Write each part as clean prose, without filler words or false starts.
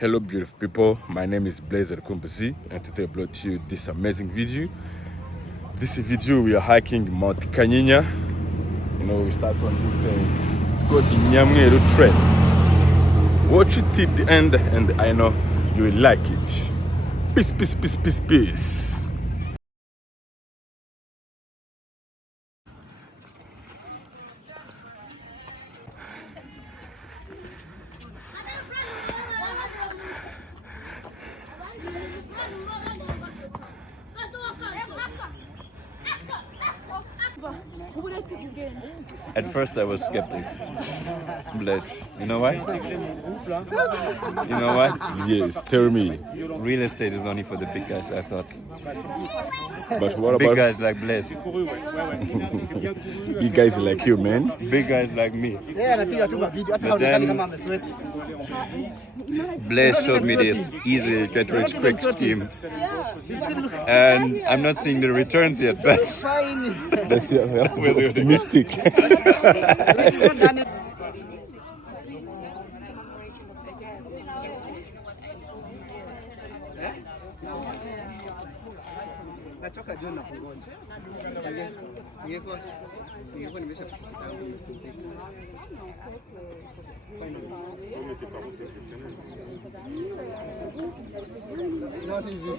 Hello beautiful people, my name is Blaise Rukumbuzi and today I brought to you this amazing video. This video we are hiking Mount Kanyinya. You know, we start on this, it's called the Nyamweru Trail. Watch it till the end and I know you will like it. Peace, peace, peace, peace, peace. At first I was skeptic. Blaise. You know why? You know why? Yes, tell me. Real estate is only for the big guys, I thought. But what Big about guys like Blaise. big guys like you, man? Big guys like me. But then Blaise showed me this easy get rich quick scheme. And I'm not seeing the returns yet, but That's you have to be optimistic. Nachoka juu na kungoja. Ningekuwa nimeshafika. Not easy.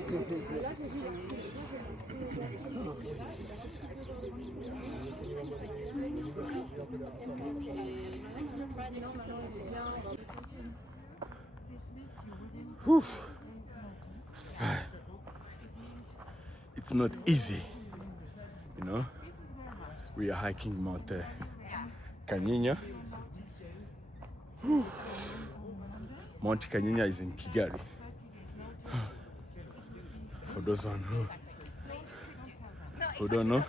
Whew. It's not easy, you know. We are hiking Mount Kanyinya. Whew. Mount Kanyinya is in Kigali. For those who don't know,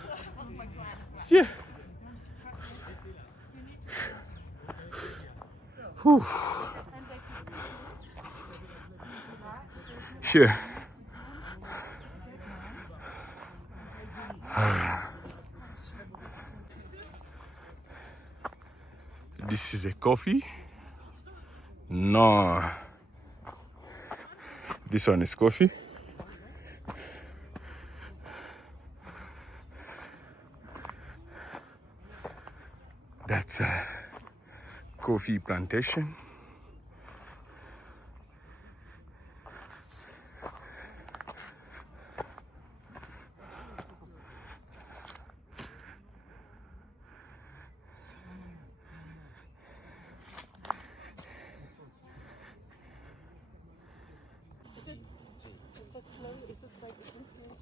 yeah. Whew. Here. This is a coffee. No. This one is coffee. That's a coffee plantation.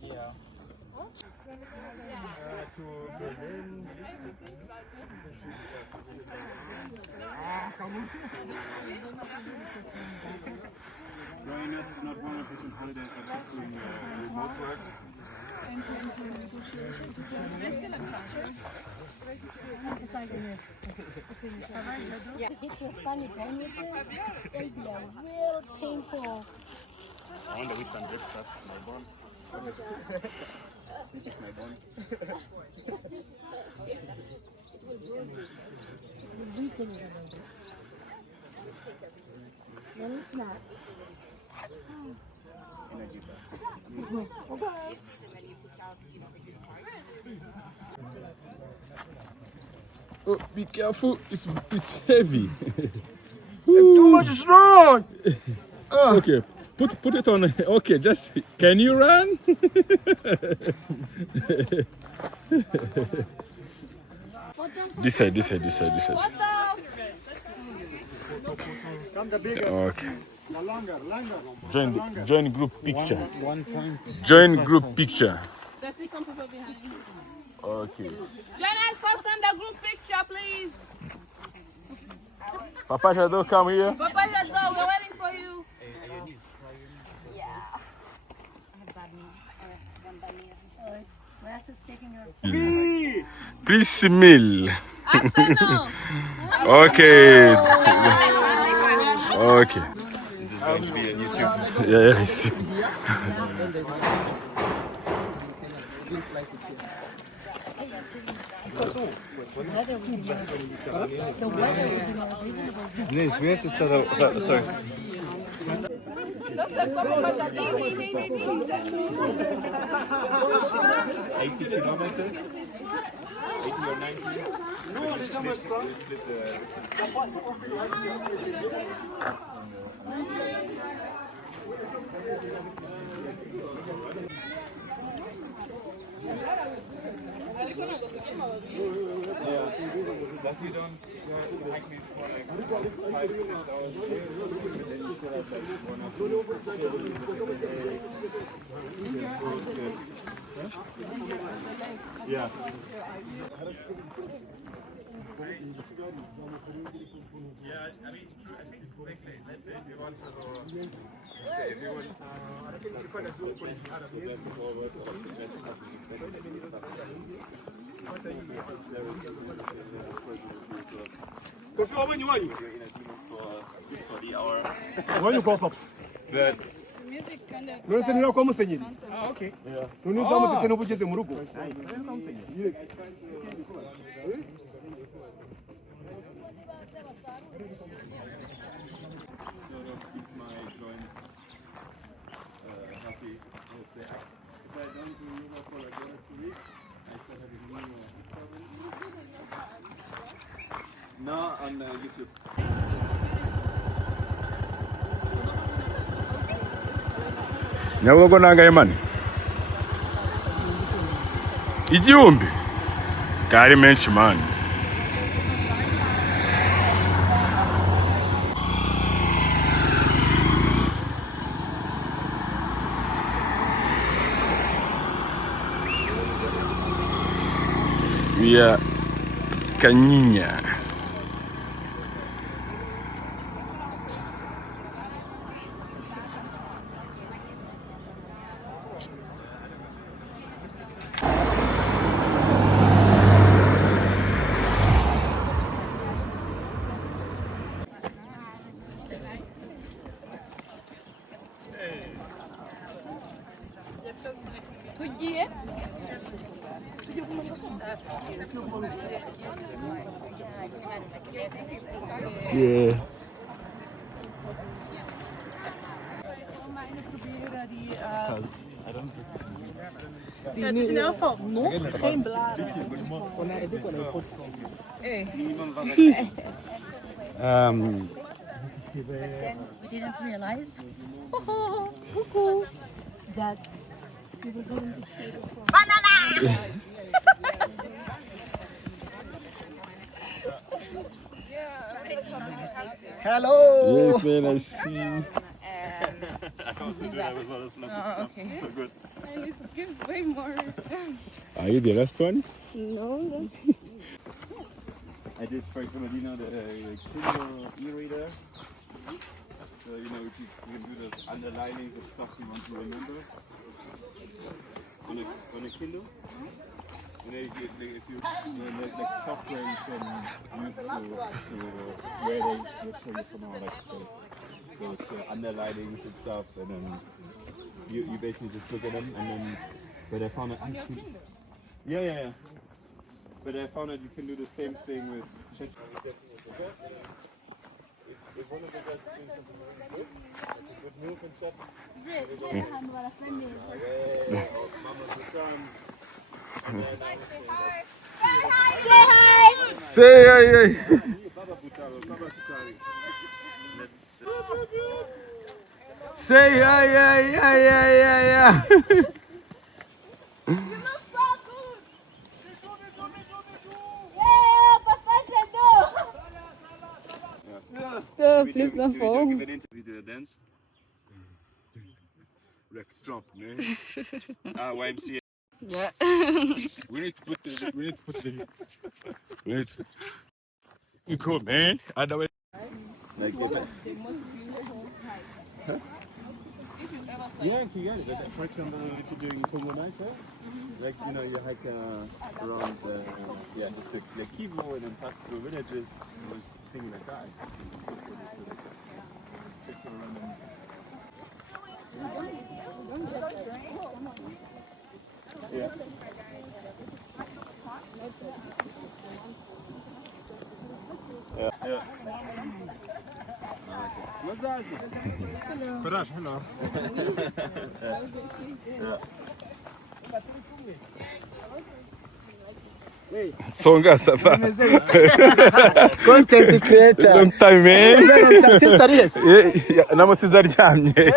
Yeah. To Berlin. Going not 100% holidays, but just doing remote work. Yeah, get your funny bone with this. It'll be a real painful. I wonder which one gets first, my bone. It's my bone. Then it's not. Oh, be careful! It's heavy. Too much strong. Okay, put it on. Okay, just can you run? This side. Okay. Join group picture. 1 point. Join group picture. There's some people behind you. Okay. Join us for Sunday group picture, please. Papa Shadow, come here. Papa Jado, we're waiting for you. Please meal. Ascent. Okay. Okay. this is going to be on YouTube. Yeah, I see. Blaise, we have to start out. Sorry. 80 kilometers, 80 or 90. We split the Plus you don't hike me for like 5-6 hours a day, but then you still have like 1 or 2 Yeah. Yeah, I mean, I think quickly, let's say if you want to, if you want, For the hour. Where you go, Papa? But Music kind of. None se kwa musenyeri. oh, okay. None za musetse no bugeze mu rugo. Yes. sort of keeps my joints happy. If I don't do yoga for like 1 or 2 weeks, I start having more problems. No, on YouTube. Nyabugogo nangaye mani igihumbi kari menshi mani. We are Kanyinya. Tugiye Yeah. Het is in elk geval nog geen blaren. didn't realize that we were going to see Hello. Yes, man, I see. Okay. So good. And it gives way more. Are you the last ones? no. I did, for example, you know, the Kindle e-reader. So, you know, you can do those underlinings of stuff you want to remember on a Kindle. And then if you there's like software you can use to where they show you somehow like those underlinings and stuff, and then you basically just look at them, and then but I found that yeah. But I found that you can do the same thing with chat. If one of the guys is doing something really good, that's a good move and stuff. Say hi. Say hi. Please don't fall. Video dance. Like Trump, man. YMCA. Yeah. We need to put the. You cool, man. Otherwise. Like yeah, in Kigali. But for example, if you're doing Congo night, like you know, you hike around, just the Kivu and then pass through villages. I was thinking like that. Yeah. Yeah. Courage, hello. Songa Safa. Content creator. Long time, man. Sister, yes. Namusize aryamye.